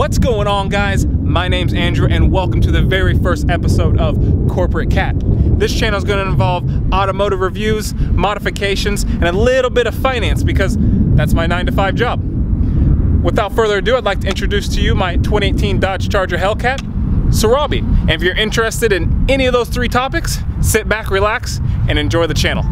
What's going on, guys? My name's Andrew and welcome to the very first episode of Corporate Cat. This channel is going to involve automotive reviews, modifications, and a little bit of finance because that's my 9-to-5 job. Without further ado, I'd like to introduce to you my 2018 Dodge Charger Hellcat, Sarabi. And if you're interested in any of those three topics, sit back, relax, and enjoy the channel.